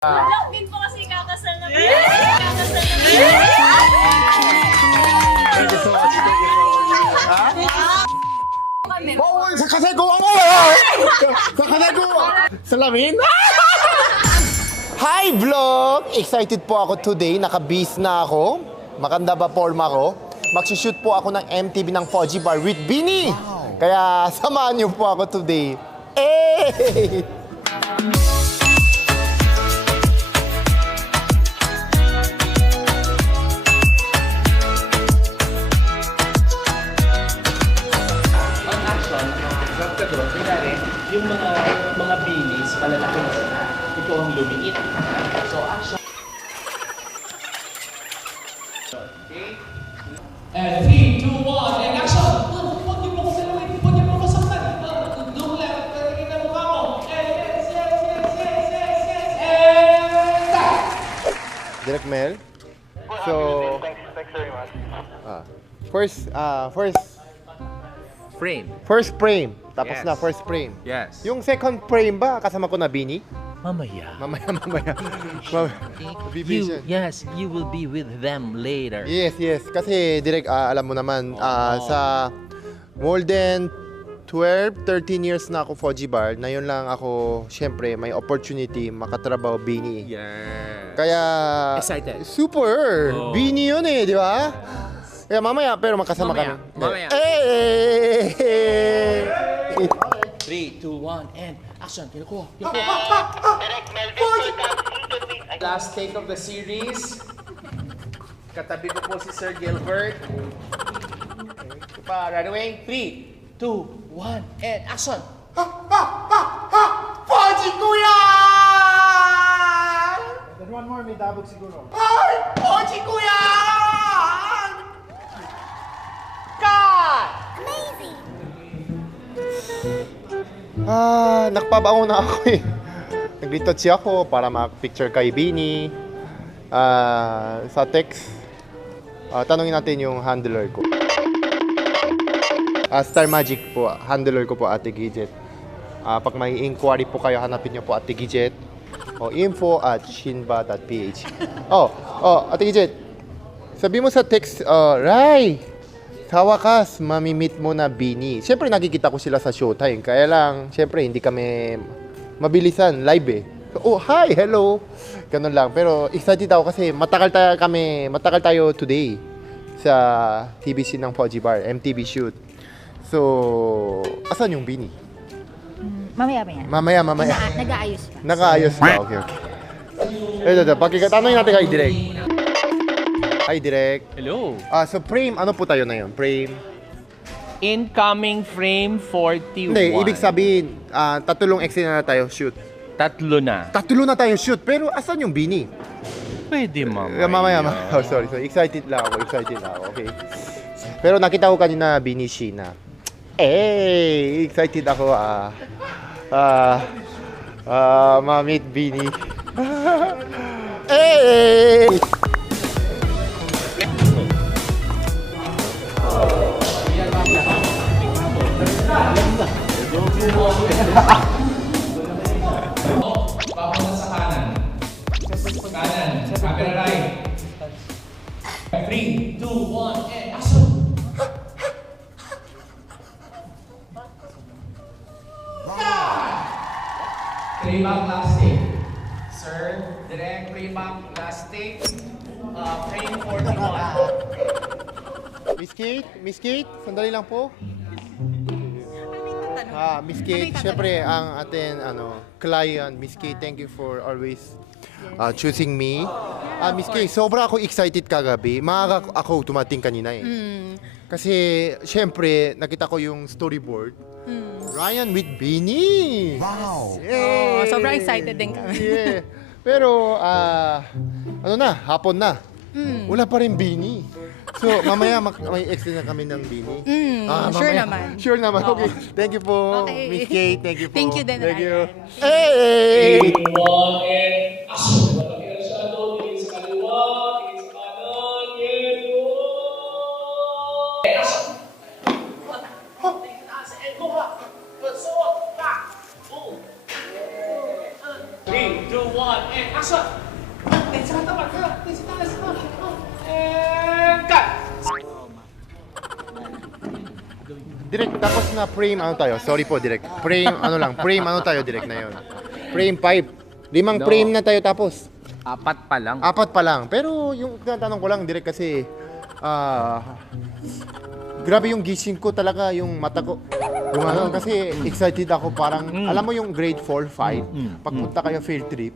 Vlog din po kasi kakasal na po. Kakasal na po. Thank you so much. Thank you so much. Oh, sa kasal ko ako! Sa kasal ko! Salamin? Hi vlog! Excited po ako today. Naka-bis na ako. Maganda ba forma ko? Magsushoot po ako ng MTV ng Fuji Bar with Bini. Kaya samahan niyo po ako today. Hey! Yung mga binis, malalaki na sila. Ito ang lumiit. So, action. Okay? And 3, 2, 1, and action! Huwag niyo po ko salawin. Huwag niyo po ko saktan. Look left. Tingin na mukha mo. Yes. And back! Direct Mel. So, Thanks very much. first frame. Tapos Yes. na first frame. Yes. Yung second frame ba kasama ko na Bini? Mamaya. Mamaya. Yes, you will be with them later. Yes. Kasi direct alam mo naman sa more than 12, 13 years na ako Fuji Bar. Na yun lang ako, syempre, may opportunity makatrabaho Bini. Yeah. Kaya Excited. Super! Oh. Bini yun di ba? Kaya mamaya, pero magkasama Mamaya. kami. Eh! 3, 2, 1, and action! Kinukuha. Direct Melvin, Last take of the series. Katabi ko po si Sir Gilbert. Right away. 3, 2, 1, and action! Fuji ko yan! Then one more, may dabog siguro. Ay! Fuji ko yan! Cut! Nakpabango na ako eh. Nag-retouch ako para mag-picture kay Bini. Sa text, tanungin natin yung handler ko. Star Magic po, handler ko po, Ate Gidget. Pag may inquiry po kayo, hanapin niyo po Ate Gidget. O info@shinba.ph. Ate Gidget, sabi mo sa text, Ray, sa wakas, mamimit mo na Bini. Siyempre, nakikita ko sila sa showtime. Kaya lang, siyempre, hindi kami mabilisan, live eh. Oh, hi, hello. Ganun lang. Pero excited ako kasi matagal tayo today sa TBC ng Fuji Bar, MTV shoot. So, asan yung Bini? Mamaya ba yan? Mamaya. Nag-aayos pa. Nakaayos ba? Okay. Ito. Tanongin natin kay Direk. Hi, Direk. Hello. So frame, ano po tayo na yun? Frame? Incoming frame 41. Hindi, ibig sabihin, tatlong eksena na tayo shoot. Tatlo na. Tatlo na tayo shoot, pero asan yung Bini? Pwede mamaya. Mamaya. Oh, sorry. Excited lang ako. Okay. Pero nakita ko kanina Bini Sheena. Excited ako. Ma-meet Bini. Papunta sa kanan. Camera right. 3, 2, 1, and action! Playback last take. Sir, direct playback last take. Frame 41. Miss Kate, sandali lang po. Miss Kate, syempre ang atin client, Miss Kate, thank you for always choosing me. Miss Kate, sobra ako excited kagabi. Maaga ako tumating kanina eh. Kasi syempre nakita ko yung storyboard. Ryan with Bini. Wow. Sobrang excited din kami. Yeah. Pero hapon na. Wala pa rin Bini. So, mamaya may extra na kami ng Bini. Sure naman. Sure naman. Okay. Thank you po, Okay. Miss Kate. Thank you po. Thank you din, Thank you. Ryan. Hey! 1, and action! Tingin sa shadow, tingin sa kaliwa, tingin sa kanan, yellow! And action! Tingin sa taas, and go back! Suot, back! Boom! 3, 2, 1, and action! Sa tapat ka. Sa taas ka. And cut. Direct, tapos na frame ano tayo? Sorry po, direct. Frame ano lang, frame ano tayo direct na yun? Frame 5. 5 frame na tayo tapos. 4 pa lang. 4 pa lang. Pero yung tinatanong ko lang direct kasi grabe yung gising ko talaga, yung mata ko. Yung ano, kasi excited ako parang, alam mo yung grade 4, 5, pagpunta kayo field trip,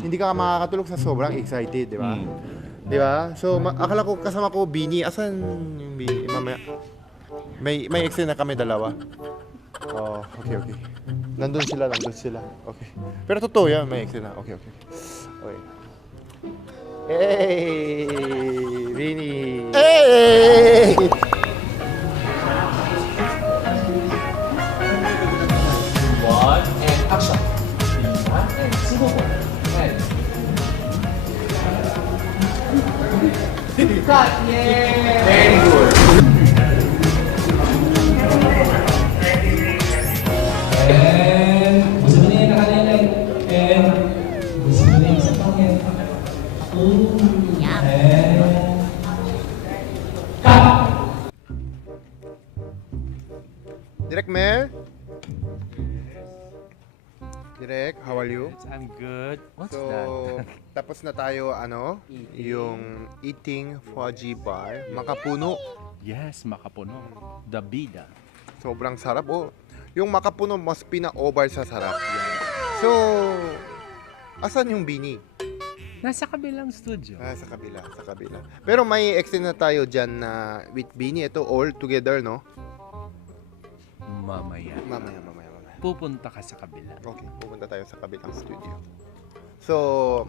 hindi ka makakatulog sa sobrang excited, di ba? Di ba? So, akala ko kasama ko Bini. Asan yung Bini? Mamaya. May extend na kami dalawa. Oh, okay. Nandun sila. Okay. Pero totoo yan, may extend na. Okay. Okay. Hey! Bini! Hey! One and action. One and single po. And cut. Yay! Very good. And gusto mo na yung nakalimutan. And gusto mo na yung sa pangin. And cut. Direk Mel? Direk, how are you? I'm good. What's So, that? tapos na tayo, yung eating Fuji bar. Makapuno. Yes, makapuno. The bida. Sobrang sarap, oh. Yung makapuno, mas pina-over sa sarap. So, asan yung Bini? Nasa kabilang studio. Sa kabila. Pero may extend na tayo dyan na with Bini. Ito all together, no? Mamaya. Mamaya. Pupunta ka sa kabila. Okay, pupunta tayo sa kabilang studio. So,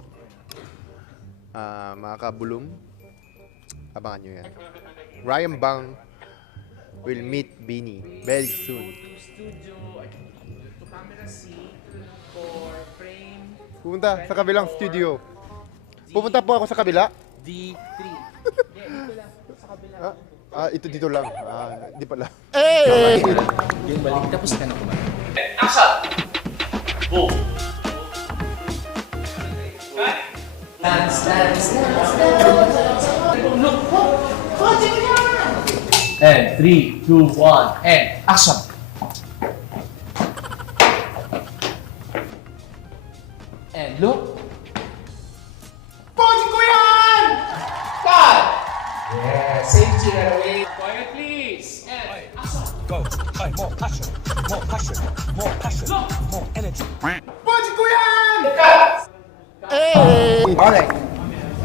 mga kabulong, abangan nyo yan. Ryan Bang will meet Bini very soon. Studio, to camera C for frame Pupunta sa kabilang studio. Pupunta po ako sa kabila. D3. Ito dito lang. Di pala. Hey! Yung balik, tapos ka na kumain. Action. Boom. Dance. Look. And 3, 2, 1, and action. And look. Pogi ko yan! Cut! Yeah, safety right away. Quiet please. And action. Go. Fight more passion, more energy. Pogi ko yan! Cut! Hey! Alright.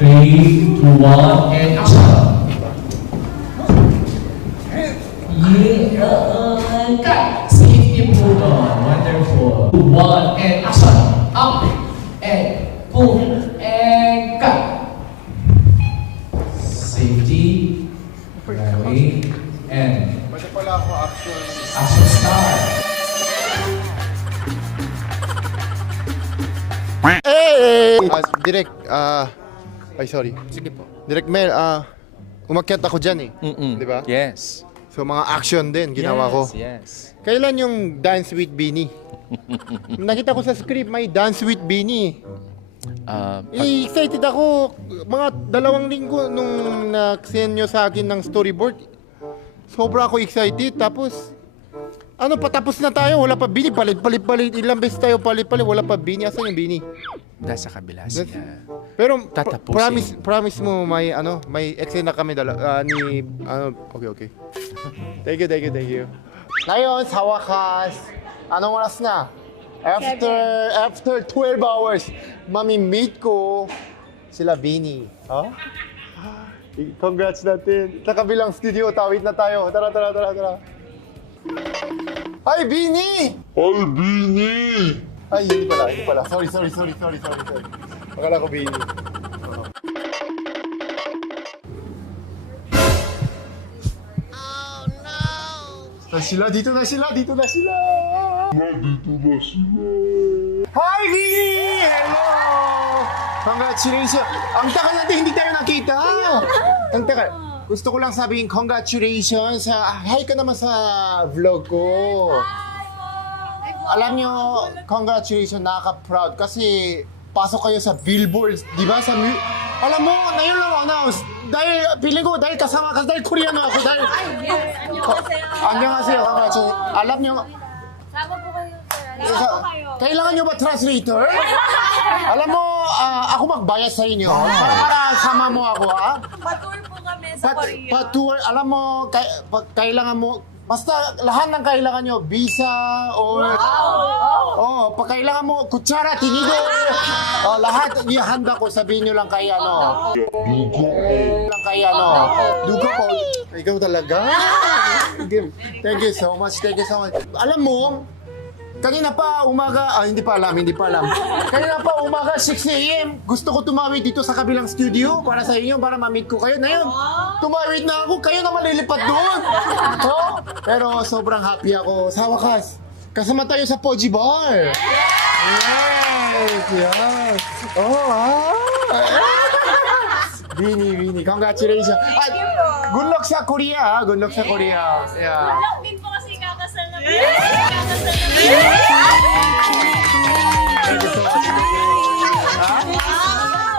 3, 2, 1, and action. Yeah, cut. Safety move on. Wonderful. 1 and action. Up and boom and cut. Safety. Right away. And Pwede pala ako action. action start. Hey! Direk, sorry. Sige po. Direk Mel, umakyat ako dyan Di ba? Yes. So, mga action din ginawa ko. Yes. Kailan yung Dance with Bini? Nakita ko sa script, may Dance with Bini. Excited ako. Mga 2 linggo nung na-send nyo sa akin ng storyboard. Sobra ako excited. Tapos, patapos na tayo. Wala pa Bini. Palit. Ilang beses tayo palit. Wala pa Bini. Asan yung Bini? Nasa kabila sila. Pero Tatapusin. promise mo may extend na kami okay. Thank you. Ngayon sa wakas, anong oras na? After 12 hours, mami-meet ko sila Bini. Congrats natin. Sa kabilang studio, tawid na tayo. Tara. Hi, Bini! Ay, hindi pala. Sorry. Akala ko Bini. Dito na sila! Hi, Bini! Hello! Congratulations! Ang tagal natin hindi tayo nakita! Ang tagal. Gusto ko lang sabihin, congratulations! Hi ka naman sa vlog ko! Alam nyo, congratulations, nakaka-proud kasi pasok kayo sa billboards, di ba? Alam mo, ngayon lang announce. Dahil, feeling ko, dahil kasama kasi dahil Koreano ako, dahil... 안녕하세요. Alam niyo, Sama po kayo, sir. kailangan niyo ba translator? Alam mo, ako magbayad sa inyo. Para sama mo ako, ha? Pa-tour po kami sa Korea. Patour, alam mo, kailangan mo, basta lahat ng kailangan nyo, visa, or, pag kailangan mo, kutsara, tinidor, lahat, ihanda ko, sabihin nyo lang kay ano. Dugo po. Ikaw talaga? Thank you so much. Alam mo, kanina pa umaga, hindi pa alam. Kanina pa umaga, 6 a.m. Gusto ko tumawid dito sa kabilang studio para sa inyo, para ma-meet ko kayo. Ngayon, tumawid na ako, kayo na malilipat doon. Pero sobrang happy ako. Sa wakas, kasama tayo sa Poji Bar. Yes. Bini, congratulations. At good luck sa Korea. Yeah. Lang din po kasi kakasal na po.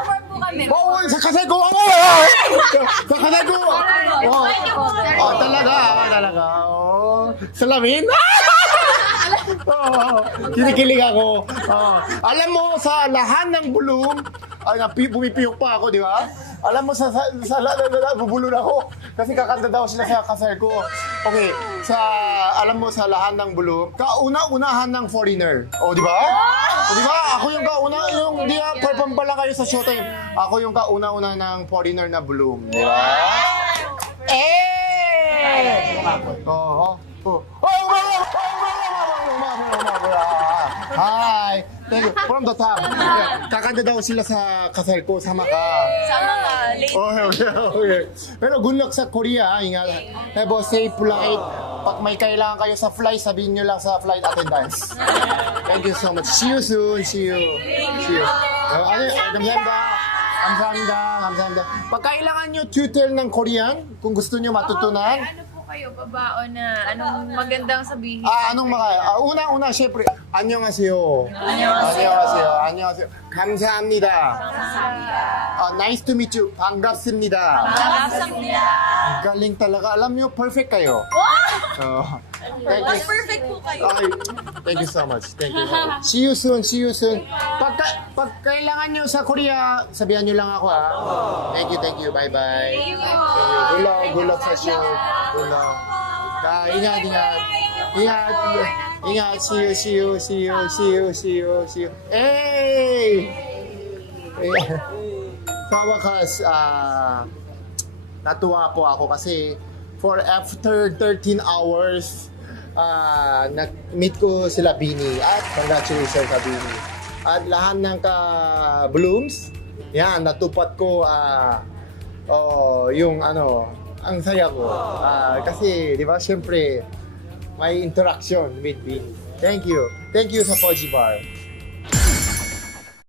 Tour po kami. Sa kasal ko! Talaga. Salamin? Kinikilig ako. Alam mo, sa lahat ng bulong, bumipiyok pa ako, di ba? Alam mo, bubulon ako. Kasi kakanta daw sila sa kasal ko. Okay, alam mo, sa lahat ng bulong, kauna-unahan ng foreigner. Di ba? Di ba? Ako yung di ba, perform pa lang kayo sa showtime. Ako yung kauna-una ng foreigner na bulong. Di ba? Hi! Thank you. From the top. Kakanta daw sila sa kasal ko. Sama ka. Sama ka. Late. Okay. Pero good luck sa Korea. Ingat.Ebo, safe flight. Pag may kailangan kayo sa flight, sabihin nyo lang sa flight attendants. Thank you so much. See you soon. See you. Kamsahamnida. Pag kailangan nyo tutor ng Korean, kung gusto nyo matutunan, Ano po kayo, babaon na anong magandang sabihin? anong una, syempre, 안녕하세요. 안녕하세요. 감사합니다. Nice to meet you. 반갑습니다. Galing talaga. Alam niyo, perfect kayo. Thank you. Perfect po kayo. Okay. Thank you so much. See you soon. Pag kailangan nyo sa Korea, sabihan nyo lang ako, ha? Thank you. Bye-bye. Thank you. Good luck sa show. Good luck. Ingat. See you. Hey! Sa wakas, natuwa po ako kasi after 13 hours, na-meet ko sila Bini at congratulations sa Bini. At lahat ng ka-blooms, yan, natupad ko yung ang saya ko. Kasi, di ba, syempre, may interaction with Bini. Thank you sa Poji Bar.